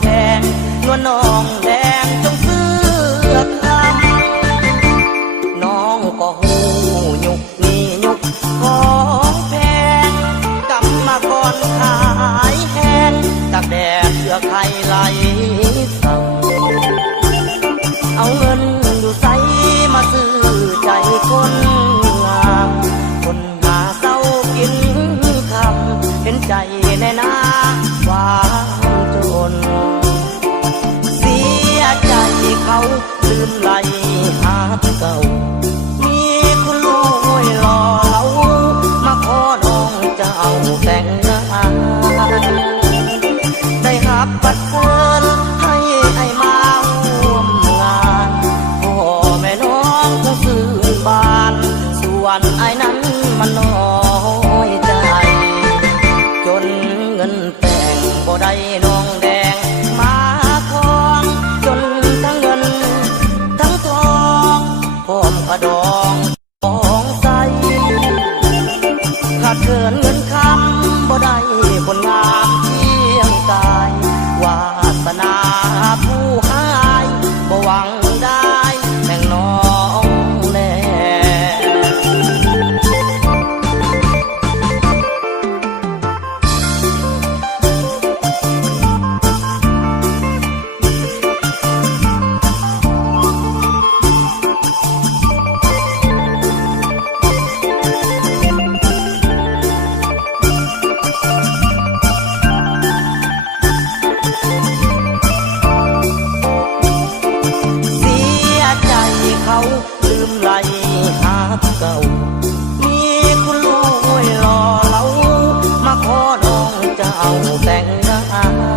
แพงนวลน้องแดงจงซื้อคำน้องก็หูยุกนี่ยุกของแพงกำมาก่อนขายแห้งตากแดดเชื่อใครไหลสั่งเอาเงินอยู่ใสมาซื้อใจคนงามคนหาเศร้ากินคำเป็นใจในหน้าความจนเสียใจเขาลืมไหลหาเก่ามีคุณลูกห้วยรอเรามาขอน้องเจ้าแต่งงานได้หับบัตรเชิญให้ไอ้มาร่วมงานพ่อแม่น้องคงซื้อบ้านส่วนไอ้นั้นมันน้อยใจจนเงินแต่งบ่ได้น้องแดงมาคองจนทั้งเงินทั้งทองพร้อมกระดองของใสขาดเกินเงินคำบ่ได้คนงามเพียงกายวาสนาผู้หายบ่หวังได้แต่งน้องแน่เขาลืมไหลหาเก่ามีคุณลูกห้วยรอเรามาขอน้องเจ้าแต่งงาน